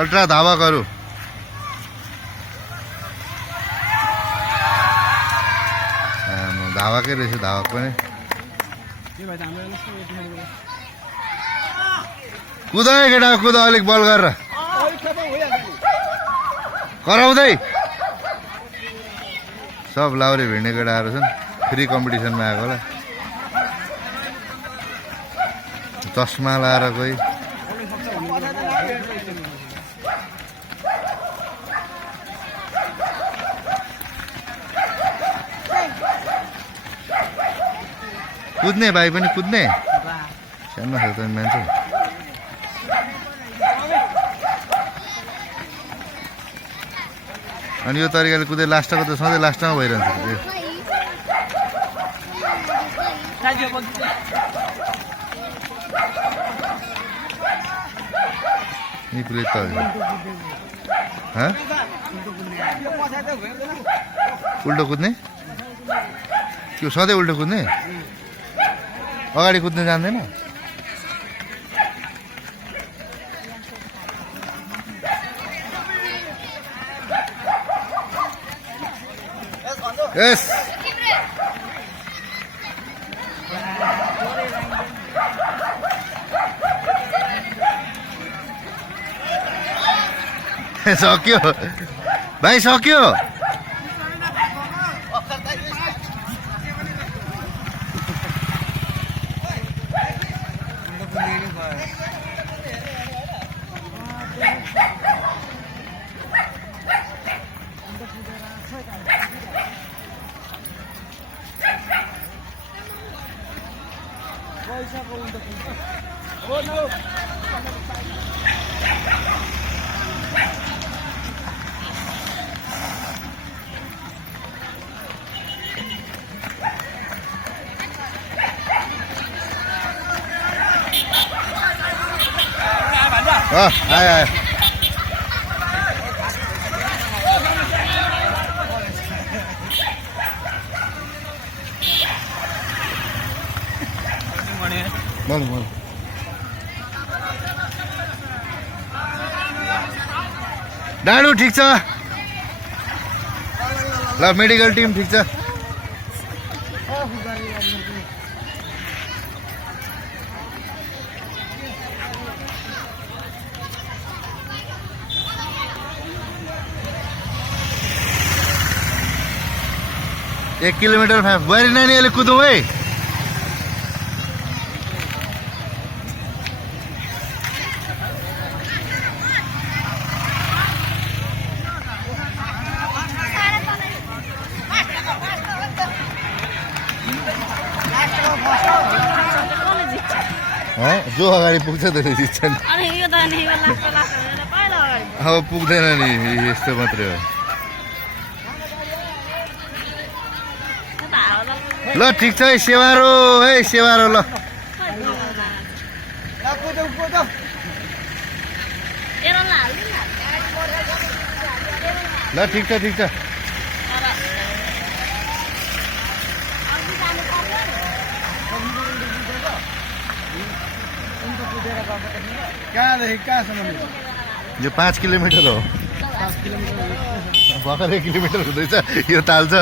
ultra धावकहरू धावकै रहेछ धावक पनि कुद है केटा कुद अलिक बल गरेर कराउँदै सब लाउरे भिड्ने केटाहरू छन् फ्री कम्पिटिसनमा आएको होला चस्मा लाएर कोही कुद्ने भाइ पनि कुद्ने सानो छ त मान्छे अनि यो तरिकाले कुदे लास्टको त सधैँ लास्टमा भइरहन्छ निपुले त उल्टो कुद्ने त्यो सधैँ उल्टो कुद्ने अगाडि कुद्न जान्दैन यस सक्यो भाइ सक्यो आयो आयो बोल बोल डाडु ठिक छ ल मेडिकल टिम ठिक छ एक किलोमिटर बुहारी नानीहरूले कुदौँ है जो अगाडि पुग्छ त जित्छन् अब पुग्दैन नि यस्तो मात्रै हो ल ठिक छ है सेवारो ल ल ठिक छ यो 5 किलोमिटर हो भर्खर 1 किलोमिटर हुँदैछ यो ताल छ